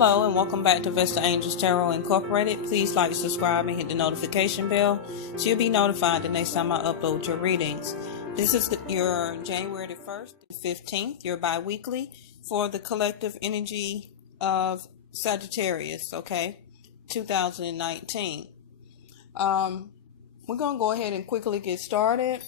Hello and welcome back to Vestaangelstarotinc Incorporated. Please like, subscribe, and hit the notification bell so you'll be notified the next time I upload your readings. This is your January the 1st to 15th, your bi-weekly for the collective energy of Sagittarius, okay, 2019. We're going to go ahead and quickly get started.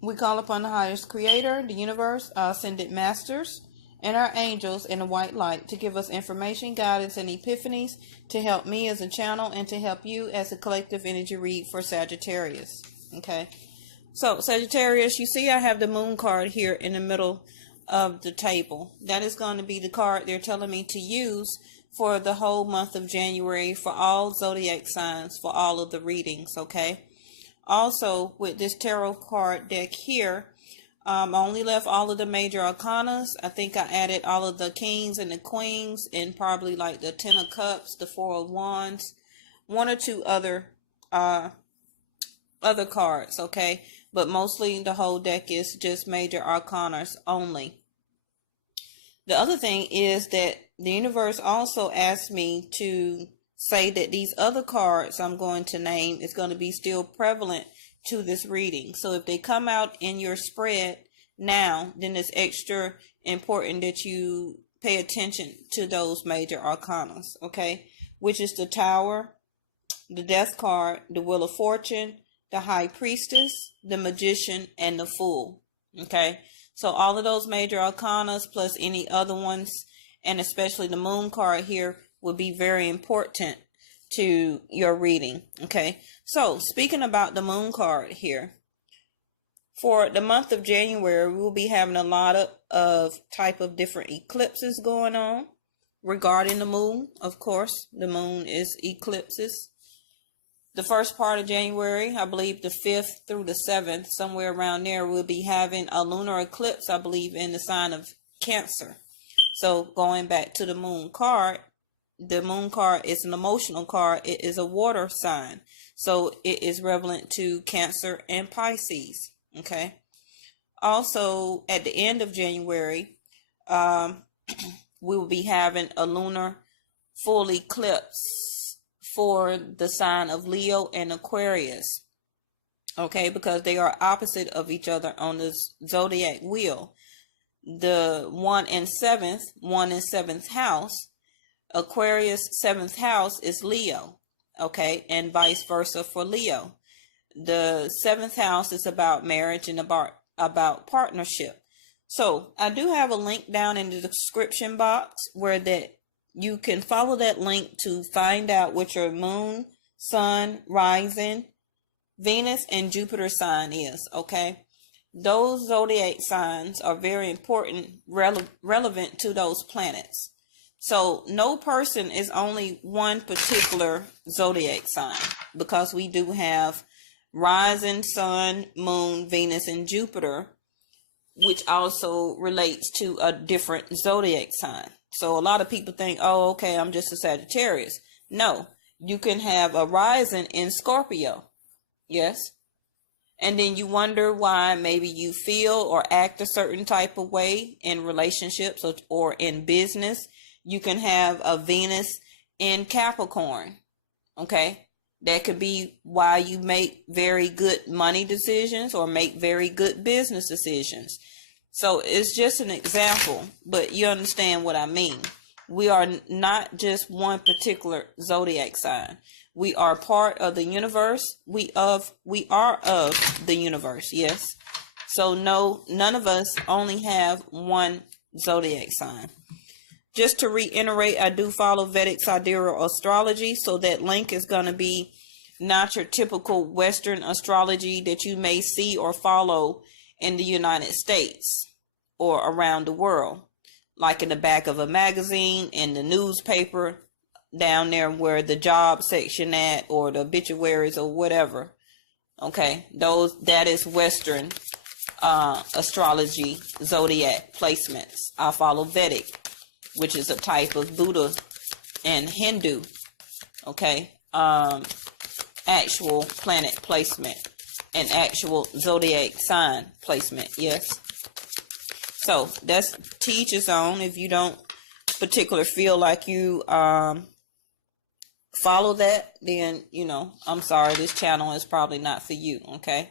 We call upon the highest creator, the universe, our ascended masters, and our angels in the white light to give us information, guidance, and epiphanies to help me as a channel and to help you as a collective energy read for Sagittarius. Okay. So Sagittarius, you see I have the moon card here in the middle of the table. That is going to be the card they're telling me to use for the whole month of January for all zodiac signs for all of the readings. Okay. Also, with this tarot card deck here, I only left all of the major arcanas. I think I added all of the kings and the queens and probably like the 10 of cups, the 4 of wands, one or two other cards, okay? But mostly the whole deck is just major arcanas only. The other thing is that the universe also asked me to say that these other cards I'm going to name is going to be still prevalent to this reading. So if they come out in your spread now, then it's extra important that you pay attention to those major arcanas, okay? Which is the Tower, the Death card, the Wheel of Fortune, the High Priestess, the Magician, and the Fool, okay? So all of those major arcanas plus any other ones, and especially the Moon card here, will be very important to your reading. Okay, so speaking about the moon card here, for the month of January, we'll be having a lot of type of different eclipses going on regarding the moon. Of course, the moon is eclipses. The first part of January, I believe the 5th through the 7th, somewhere around there, we'll be having a lunar eclipse, I believe, in the sign of Cancer. So going back to the moon card, the moon card is an emotional card. It is a water sign. So it is relevant to Cancer and Pisces. Okay. Also, at the end of January, we will be having a lunar full eclipse for the sign of Leo and Aquarius. Okay, because they are opposite of each other on the zodiac wheel. The 1 and 7th house, Aquarius 7th house is Leo, okay, and vice versa for Leo. The 7th house is about marriage and about partnership. So I do have a link down in the description box where that you can follow that link to find out what your moon, sun, rising, Venus, and Jupiter sign is, okay? Those zodiac signs are very important, relevant to those planets. So no person is only one particular zodiac sign, because we do have rising, sun, moon, Venus, and Jupiter, which also relates to a different zodiac sign. So a lot of people think, oh, okay, I'm just a Sagittarius. No, you can have a rising in Scorpio. Yes. And then you wonder why maybe you feel or act a certain type of way in relationships or in business. You can have a Venus in Capricorn, okay? That could be why you make very good money decisions or make very good business decisions. So it's just an example, but you understand what I mean. We are not just one particular zodiac sign. We are part of the universe. We are of the universe, yes. So no, none of us only have one zodiac sign. Just to reiterate, I do follow Vedic Astrology, so that link is going to be not your typical Western astrology that you may see or follow in the United States or around the world, like in the back of a magazine, in the newspaper, down there where the job section at, or the obituaries or whatever. Okay, that is Western astrology zodiac placements. I follow Vedic, which is a type of Buddha and Hindu, okay, actual planet placement and actual zodiac sign placement, yes. So that's to each his own. If you don't particularly feel like you follow that, then, you know, I'm sorry, this channel is probably not for you, okay?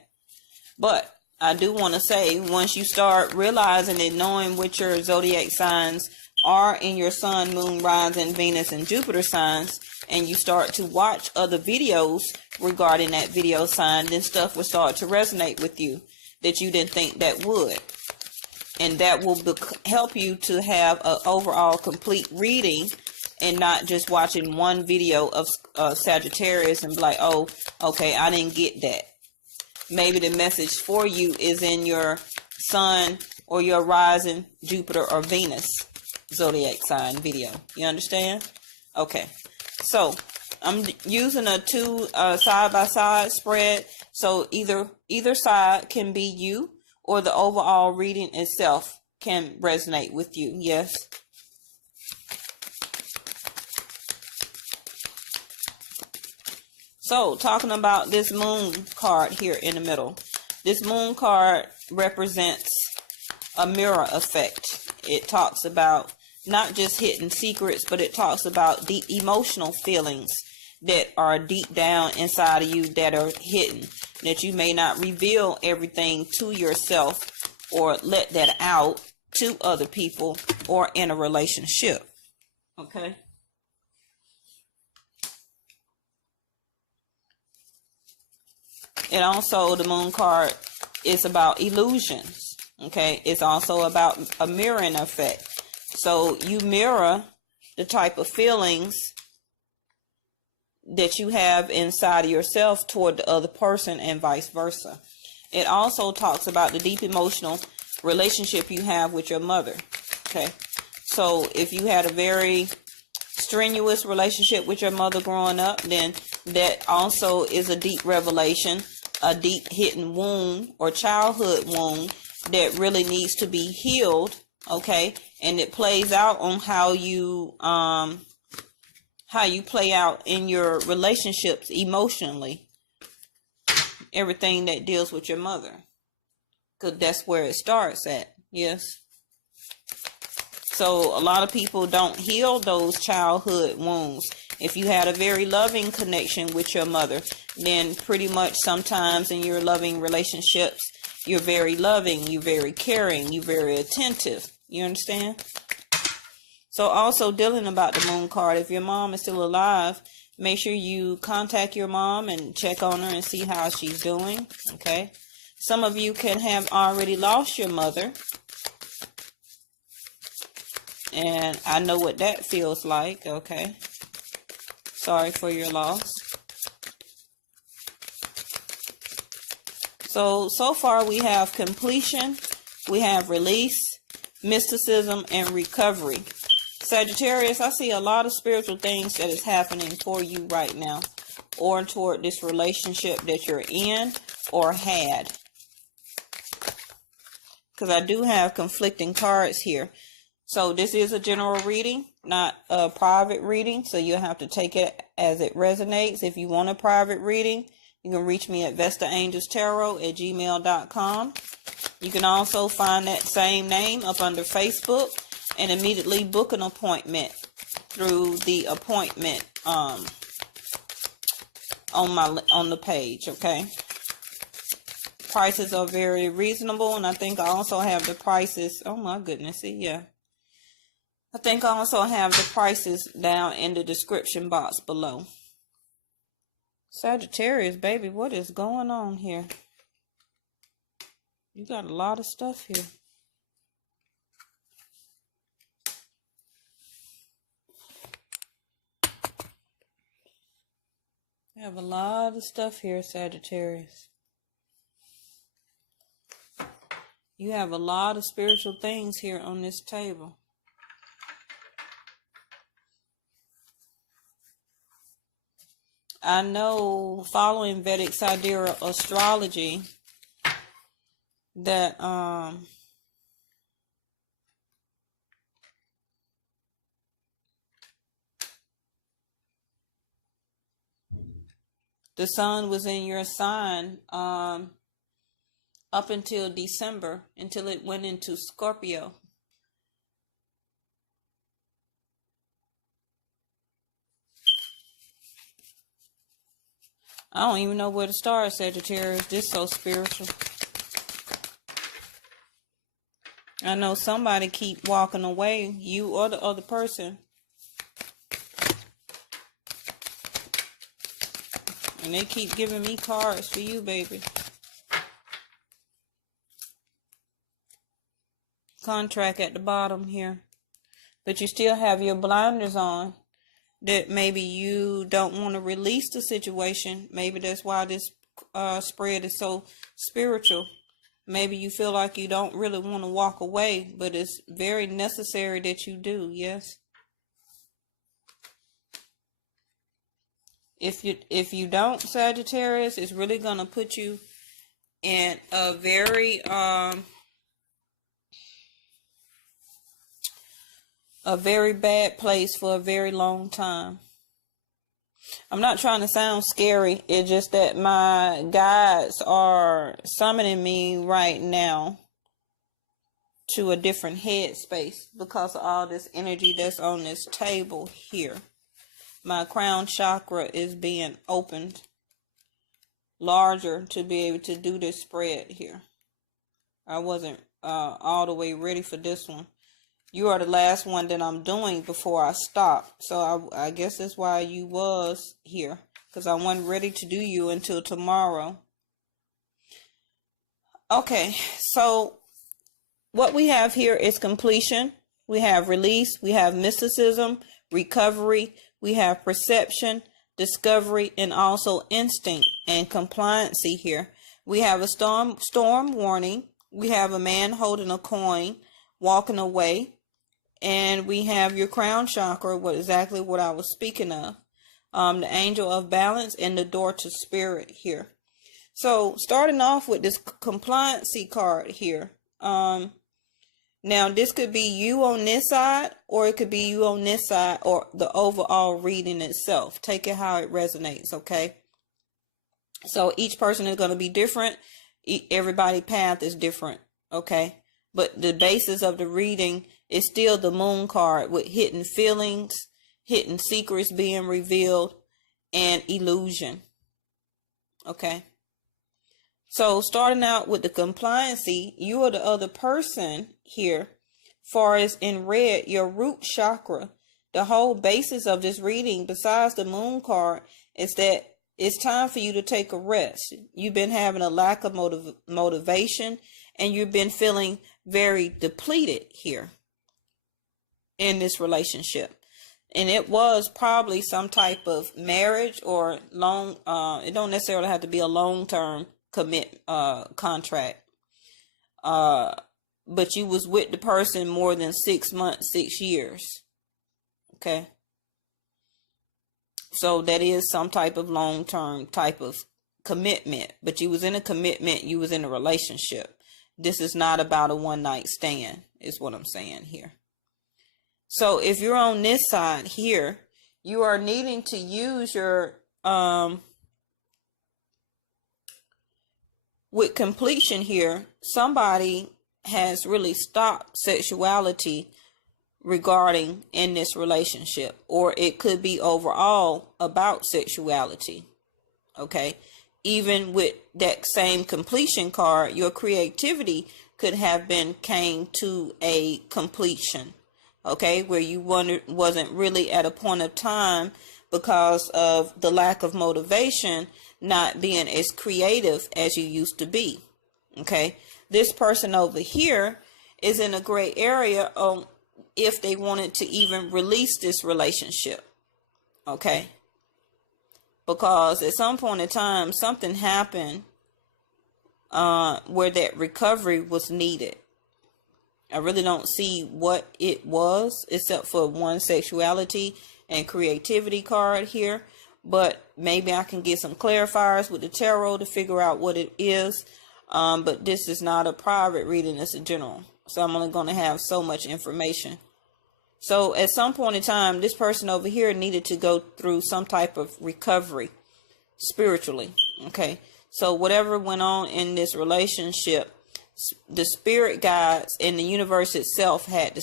But I do want to say, once you start realizing and knowing what your zodiac signs are in your sun, moon, rising, Venus, and Jupiter signs, and you start to watch other videos regarding that video sign, then stuff will start to resonate with you that you didn't think that would. And that will help you to have an overall complete reading, and not just watching one video of Sagittarius and be like, oh, okay, I didn't get that. Maybe the message for you is in your sun or your rising, Jupiter or Venus zodiac sign video. You understand? Okay. So I'm using a two side-by-side spread. So either side can be you, or the overall reading itself can resonate with you. Yes. So, talking about this moon card here in the middle. This moon card represents a mirror effect. It talks about not just hidden secrets, but it talks about the emotional feelings that are deep down inside of you that are hidden, that you may not reveal everything to yourself or let that out to other people or in a relationship. Okay? And also, the moon card is about illusions. Okay, it's also about a mirroring effect. So you mirror the type of feelings that you have inside of yourself toward the other person, and vice versa. It also talks about the deep emotional relationship you have with your mother. Okay, so if you had a very strenuous relationship with your mother growing up, then that also is a deep revelation, a deep hidden wound or childhood wound that really needs to be healed. Okay, and it plays out on how you play out in your relationships emotionally, everything that deals with your mother, because that's where it starts at. Yes. So a lot of people don't heal those childhood wounds. If you had a very loving connection with your mother, then pretty much sometimes in your loving relationships, you're very loving, you're very caring, you're very attentive. You understand? So also dealing about the moon card, if your mom is still alive, make sure you contact your mom and check on her and see how she's doing. Okay? Some of you can have already lost your mother, and I know what that feels like. Okay? Sorry for your loss. So far we have completion, we have release, mysticism, and recovery. Sagittarius, I see a lot of spiritual things that is happening for you right now, or toward this relationship that you're in or had. Because I do have conflicting cards here. So this is a general reading, not a private reading. So you'll have to take it as it resonates. If you want a private reading, you can reach me at vestaangelstarotinc@gmail.com. You can also find that same name up under Facebook and immediately book an appointment through the appointment on the page. Okay. Prices are very reasonable, and I think I also have the prices. Oh my goodness, see, yeah. I think I also have the prices down in the description box below. Sagittarius, baby, what is going on here? You got a lot of stuff here. You have a lot of stuff here, Sagittarius. You have a lot of spiritual things here on this table. I know, following Vedic Astrology, that the sun was in your sign up until December, until it went into Scorpio. I don't even know where to start, Sagittarius. This is so spiritual. I know somebody keep walking away, you or the other person. And they keep giving me cards for you, baby. Contract at the bottom here. But you still have your blinders on. That maybe you don't want to release the situation. Maybe that's why this spread is so spiritual. Maybe you feel like you don't really want to walk away, but it's very necessary that you do, yes? If you don't, Sagittarius, it's really going to put you in a very bad place for a very long time. I'm not trying to sound scary. It's just that my guides are summoning me right now to a different headspace because of all this energy that's on this table here. My crown chakra is being opened larger to be able to do this spread here. I wasn't all the way ready for this one. You are the last one that I'm doing before I stop. So I guess that's why you was here. Because I wasn't ready to do you until tomorrow. Okay, so what we have here is completion. We have release. We have mysticism, recovery. We have perception, discovery, and also instinct and compliancy here. We have a storm warning. We have a man holding a coin, walking away. And we have your crown chakra, exactly what I was speaking of. The angel of balance and the door to spirit here. So starting off with this compliancy card here. Now this could be you on this side, or it could be you on this side, or the overall reading itself. Take it how it resonates, okay? So each person is going to be different. Everybody's path is different, okay? But the basis of the reading is still the moon card with hidden feelings, hidden secrets being revealed, and illusion. Okay. So starting out with the compliancy, you are the other person here. Far as in red, your root chakra. The whole basis of this reading, besides the moon card, is that it's time for you to take a rest. You've been having a lack of motivation, and you've been feeling very depleted here in this relationship. And it was probably some type of marriage or long, it don't necessarily have to be a long-term contract. But you was with the person more than 6 months, 6 years. Okay. So that is some type of long-term type of commitment, but you was in a commitment, you was in a relationship. This is not about a one-night stand, is what I'm saying here. So if you're on this side here, you are needing to use your, with completion here, somebody has really stopped sexuality regarding in this relationship, or it could be overall about sexuality. Okay. Even with that same completion card, your creativity could have came to a completion. Okay, where you wasn't really at a point of time because of the lack of motivation, not being as creative as you used to be. Okay, this person over here is in a gray area on if they wanted to even release this relationship. Okay, because at some point in time, something happened where that recovery was needed. I really don't see what it was, except for one sexuality and creativity card here. But maybe I can get some clarifiers with the tarot to figure out what it is. But this is not a private reading, it's a general. So I'm only going to have so much information. So at some point in time, this person over here needed to go through some type of recovery spiritually. Okay. So whatever went on in this relationship, the spirit guides and the universe itself had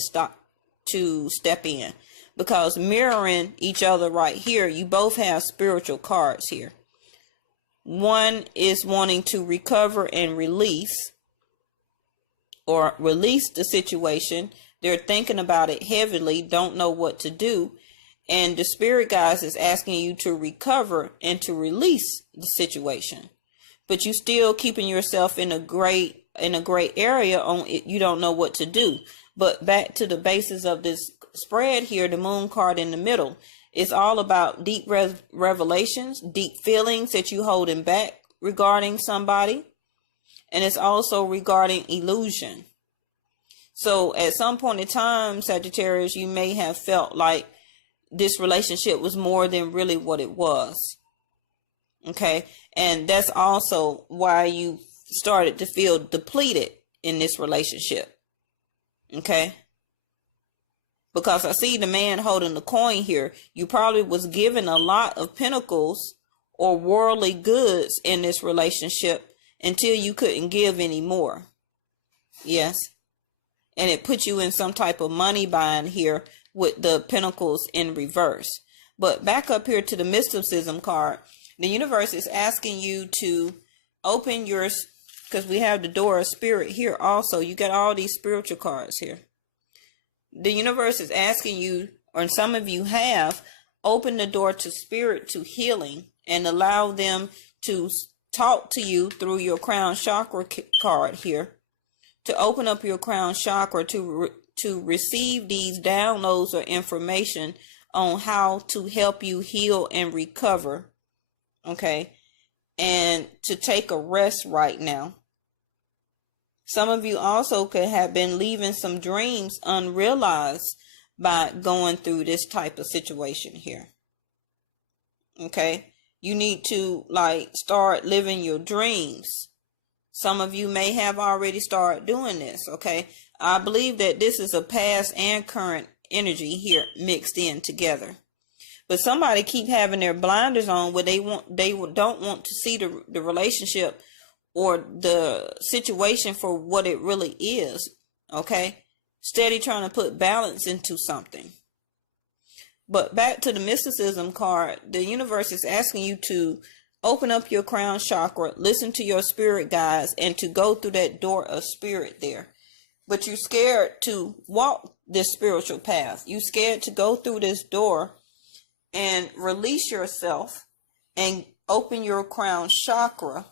to step in, because mirroring each other right here, you both have spiritual cards here. One is wanting to recover and release, or release the situation. They're thinking about it heavily, don't know what to do. And the spirit guides is asking you to recover and to release the situation. But you still keeping yourself in a gray area on it. You don't know what to do. But back to the basis of this spread here, the moon card in the middle, it's all about deep revelations, deep feelings that you holding back regarding somebody. And it's also regarding illusion. So at some point in time, Sagittarius, you may have felt like this relationship was more than really what it was. Okay. And that's also why you started to feel depleted in this relationship. Okay. Because I see the man holding the coin here. You probably was given a lot of pentacles or worldly goods in this relationship until you couldn't give any more. Yes. And it put you in some type of money bind here with the pentacles in reverse. But back up here to the mysticism card, the universe is asking you to open your, because we have the door of spirit here also. You got all these spiritual cards here. The universe is asking you, or some of you have, open the door to spirit, to healing, and allow them to talk to you through your crown chakra card here, to open up your crown chakra to receive these downloads or information on how to help you heal and recover. Okay. And to take a rest right now. Some of you also could have been leaving some dreams unrealized by going through this type of situation here. Okay. You need to start living your dreams. Some of you may have already started doing this. Okay. I believe that this is a past and current energy here mixed in together. But somebody keep having their blinders on where they don't want to see the relationship or the situation for what it really is. Okay. Steady trying to put balance into something. But back to the mysticism card, the universe is asking you to open up your crown chakra, listen to your spirit guides, and to go through that door of spirit there. But you're scared to walk this spiritual path. You're scared to go through this door and release yourself and open your crown chakra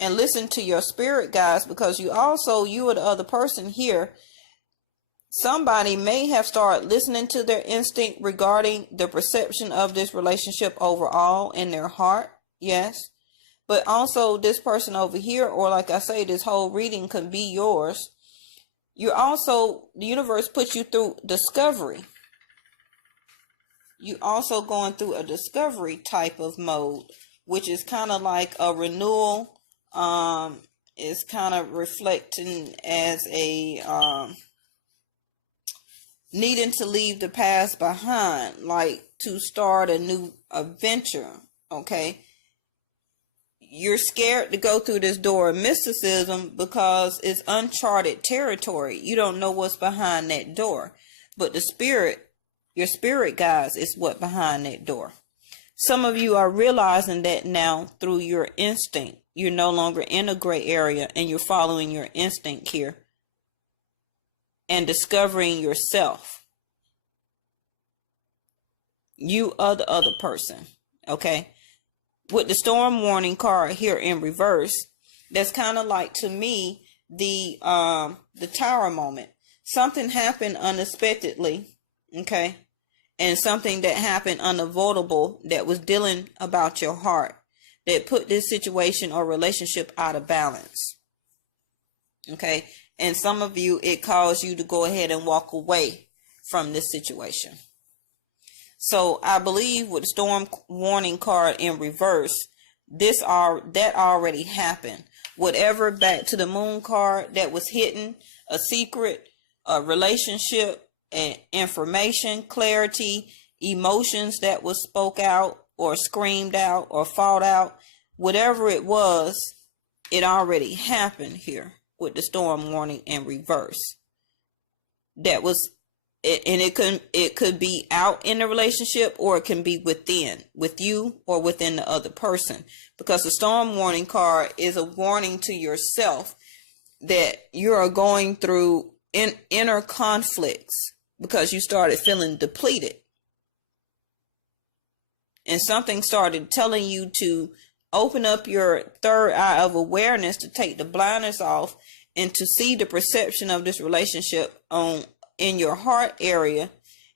and listen to your spirit guides, because you are the other person here. Somebody may have started listening to their instinct regarding the perception of this relationship overall in their heart. Yes. But also this person over here, or like I say, this whole reading could be yours. The universe puts you through discovery. You also going through a discovery type of mode, which is kind of like a renewal. It's kind of reflecting as a needing to leave the past behind, like to start a new adventure. Okay. You're scared to go through this door of mysticism because it's uncharted territory. You don't know what's behind that door. But your spirit guides is what behind that door. Some of you are realizing that now through your instinct. You're no longer in a gray area and you're following your instinct here and discovering yourself. You are the other person. Okay. With the storm warning card here in reverse, that's kind of like, to me, the tower moment. Something happened unexpectedly. Okay. And something that happened unavoidable that was dealing about your heart, that put this situation or relationship out of balance. Okay. And some of you, it caused you to go ahead and walk away from this situation. So I believe with the storm warning card in reverse, that already happened. Whatever, back to the moon card, that was hidden, a secret, a relationship, and information, clarity, emotions that was spoke out or screamed out or fought out, whatever it was, it already happened here with the storm warning in reverse. That was it, and it could be out in the relationship, or it can be within, with you or within the other person, because the storm warning card is a warning to yourself that you are going through inner conflicts because you started feeling depleted, and something started telling you to open up your third eye of awareness, to take the blinders off and to see the perception of this relationship in your heart area,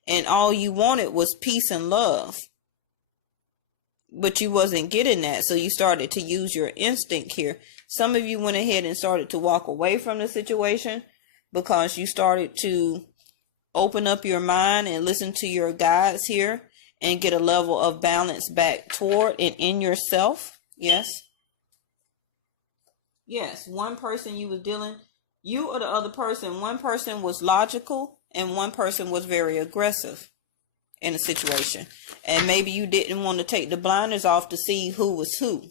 and all you wanted was peace and love, but you wasn't getting that, so you started to use your instinct here. Some of you went ahead and started to walk away from the situation because you started to open up your mind and listen to your guides here and get a level of balance back toward and in yourself. Yes, one person you was dealing, you or the other person, one person was logical and one person was very aggressive in a situation, and maybe you didn't want to take the blinders off to see who was who,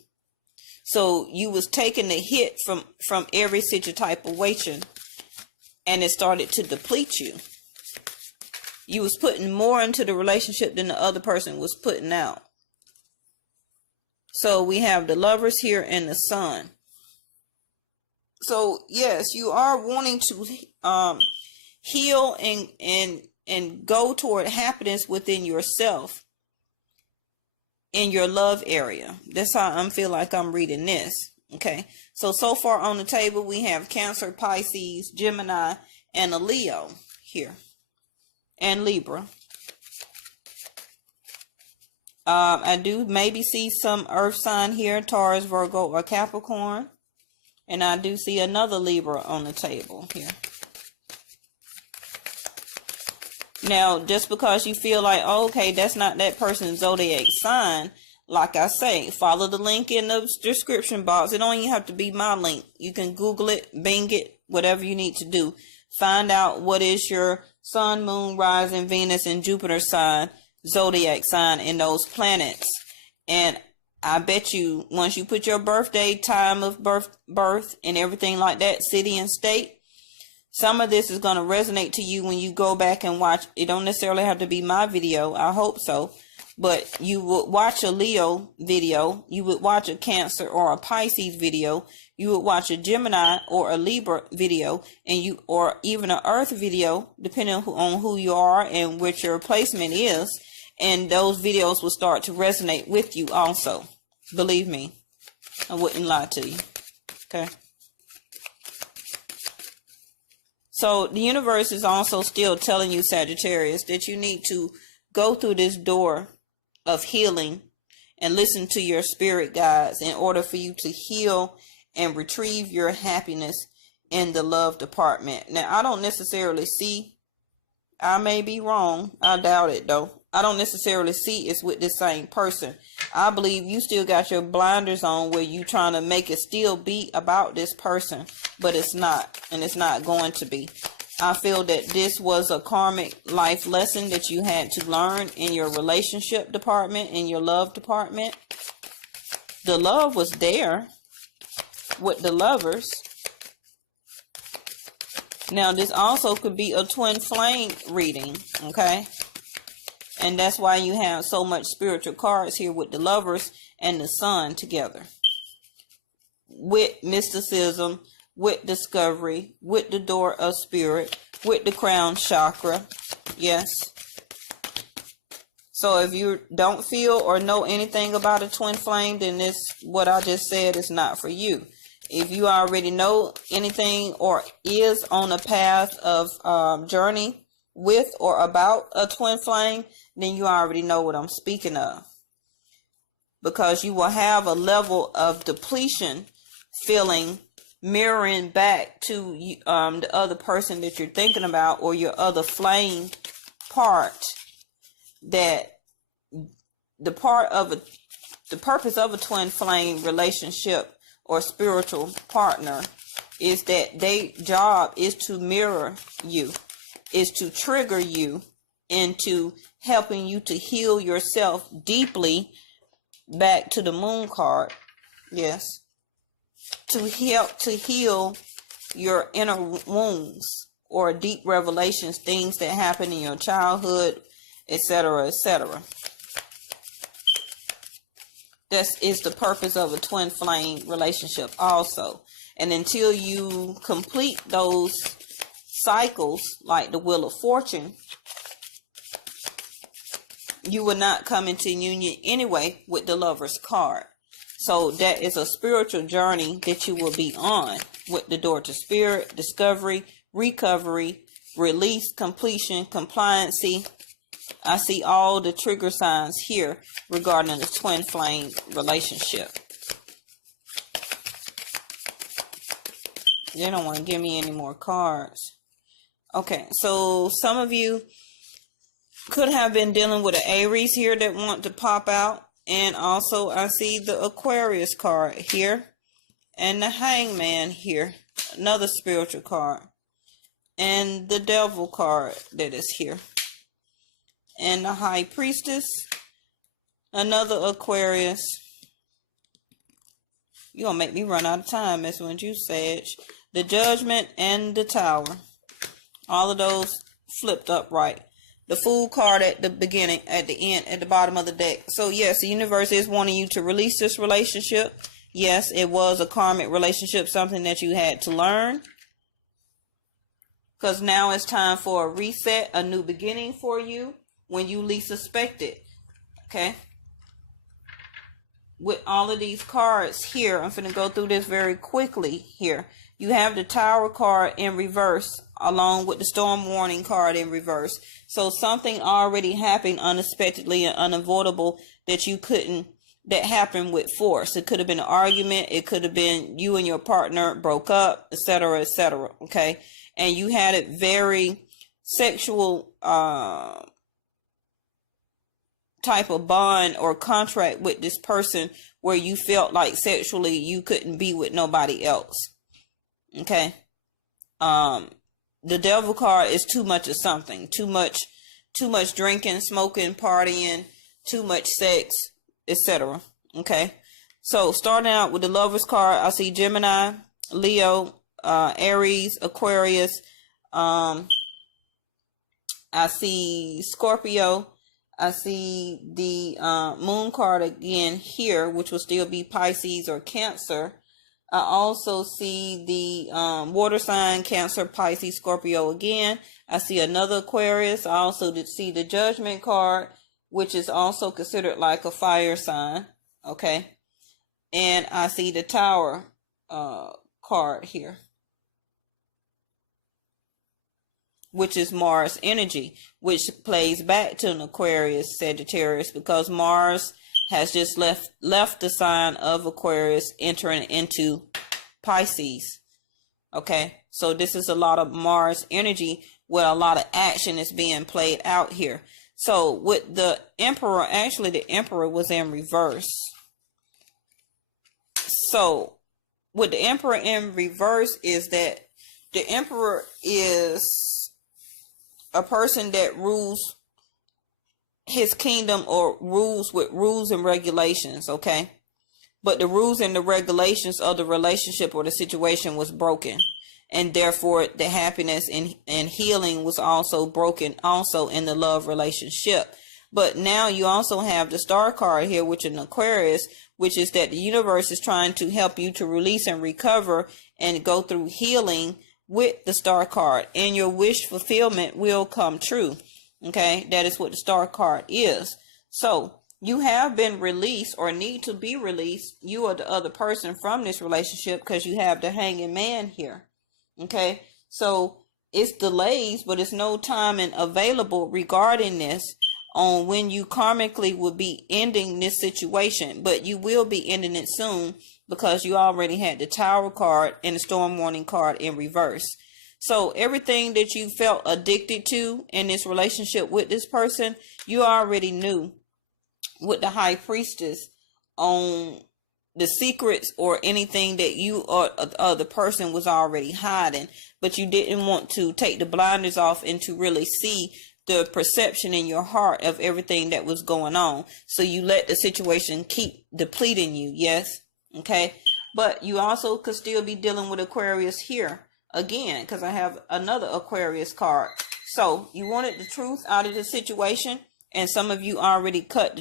so you was taking the hit from every type of situation, and it started to deplete you. You was putting more into the relationship than the other person was putting out. So we have the Lovers here and the Sun. So yes, you are wanting to heal and go toward happiness within yourself in your love area. That's how I feel like I'm reading this. Okay. So far on the table we have Cancer, Pisces, Gemini, and a Leo here, and Libra. I do maybe see some earth sign here, Taurus, Virgo, or Capricorn. And I do see another Libra on the table here. Now, just because you feel like, oh, okay, that's not that person's zodiac sign, like I say, follow the link in the description box. It don't even have to be my link. You can Google it, Bing it, whatever you need to do. Find out what is your sun, moon, rising, Venus, and Jupiter sign, zodiac sign, and those planets. And I bet you once you put your birthday, time of birth and everything like that, city and state, some of this is going to resonate to you when you go back and watch. It don't necessarily have to be my video. I hope so. But you would watch a Leo video. You would watch a Cancer or a Pisces video. You would watch a Gemini or a Libra video, and or even an Earth video, depending on who you are and what your placement is. And those videos will start to resonate with you also. Believe me, I wouldn't lie to you. Okay. So the universe is also still telling you, Sagittarius, that you need to go through this door of healing and listen to your spirit guides in order for you to heal and retrieve your happiness in the love department. Now, I don't necessarily see, I may be wrong, I doubt it though, I don't necessarily see it's with the same person. I believe you still got your blinders on where you trying to make it still be about this person, but it's not, and it's not going to be. I feel that this was a karmic life lesson that you had to learn in your relationship department, in your love department. The love was there with the Lovers. Now, this also could be a twin flame reading, okay? And that's why you have so much spiritual cards here with the Lovers and the Sun together. With mysticism, with discovery, with the door of spirit, with the crown chakra. Yes. So if you don't feel or know anything about a twin flame, then this, what I just said, is not for you. If you already know anything or is on a path of journey with or about a twin flame, then you already know what I'm speaking of. Because you will have a level of depletion feeling mirroring back to the other person that you're thinking about, or your other flame part, that the purpose of a twin flame relationship or spiritual partner is that their job is to mirror you, is to trigger you into helping you to heal yourself deeply back to the moon card, Yes. To help to heal your inner wounds or deep revelations, things that happen in your childhood, etc., etc. That is the purpose of a twin flame relationship also. And until you complete those cycles, like the Wheel of Fortune, you will not come into union anyway with the Lover's card. So that is a spiritual journey that you will be on with the door to spirit, discovery, recovery, release, completion, compliancy. I see all the trigger signs here regarding the twin flame relationship. They don't want to give me any more cards. Okay, so some of you could have been dealing with an Aries here that want to pop out. And also I see the Aquarius card here. And the Hangman here. Another spiritual card. And the Devil card that is here. And the High Priestess. Another Aquarius. You're going to make me run out of time, Miss When you Sag. The Judgment and the Tower. All of those flipped upright. The Fool card at the beginning, at the end, at the bottom of the deck. So yes, the universe is wanting you to release this relationship. Yes, it was a karmic relationship, something that you had to learn. Because now it's time for a reset, a new beginning for you when you least suspect it. Okay? With all of these cards here, I'm going to go through this very quickly here. You have the Tower card in reverse along with the Storm Warning card in reverse. So something already happened unexpectedly and unavoidable that you couldn't, that happened with force. It could have been an argument. It could have been you and your partner broke up, etc., etc. Okay. And you had it very sexual, type of bond or contract with this person where you felt like sexually you couldn't be with nobody else. Okay. The Devil card is too much of something. Too much drinking, smoking, partying, too much sex, etc. Okay. So starting out with the Lover's card, I see Gemini, Leo, Aries, Aquarius. I see Scorpio. I see the Moon card again here, which will still be Pisces or Cancer. I also see the water sign, Cancer, Pisces, Scorpio again. I see another Aquarius. I also did see the Judgment card, which is also considered like a fire sign. Okay. And I see the Tower card here, which is Mars energy, which plays back to an Aquarius, Sagittarius, because Mars has just left the sign of Aquarius, entering into Pisces. Okay, so this is a lot of Mars energy where a lot of action is being played out here. So with the Emperor, actually the Emperor was in reverse. So with the Emperor in reverse is that the Emperor is a person that rules his kingdom or rules with rules and regulations, okay? But the rules and the regulations of the relationship or the situation was broken. And therefore the happiness and healing was also broken also in the love relationship. But now you also have the Star card here, which is an Aquarius, which is that the universe is trying to help you to release and recover and go through healing with the Star card. And your wish fulfillment will come true. Okay, that is what the Star card is. So you have been released or need to be released, you or the other person, from this relationship, because you have the Hanging Man here. Okay, so it's delays, but it's no timing available regarding this on when you karmically will be ending this situation, but you will be ending it soon because you already had the Tower card and the Storm Warning card in reverse. So everything that you felt addicted to in this relationship with this person, you already knew with the High Priestess on the secrets or anything that you or the person was already hiding, but you didn't want to take the blinders off and to really see the perception in your heart of everything that was going on. So you let the situation keep depleting you. Yes. Okay, but you also could still be dealing with Aquarius here again, because I have another Aquarius card. So you wanted the truth out of the situation, and some of you already cut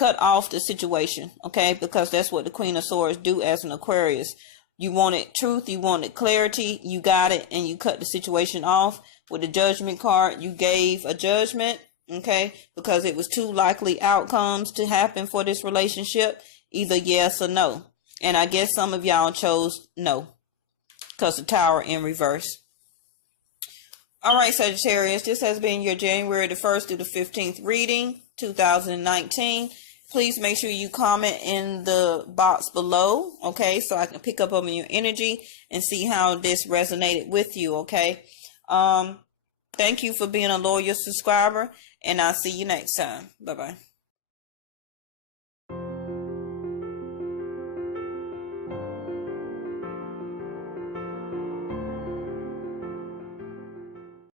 off the situation, okay? Because that's what the Queen of Swords do as an Aquarius. You wanted truth, you wanted clarity, you got it, and you cut the situation off. With the Judgment card, you gave a judgment, okay? Because it was two likely outcomes to happen for this relationship, either yes or no. And I guess some of y'all chose no, because the Tower in reverse. All right, Sagittarius, this has been your January the 1st through the 15th reading, 2019. Please make sure you comment in the box below, okay, so I can pick up on your energy and see how this resonated with you, okay? Thank you for being a loyal subscriber, and I'll see you next time. Bye-bye.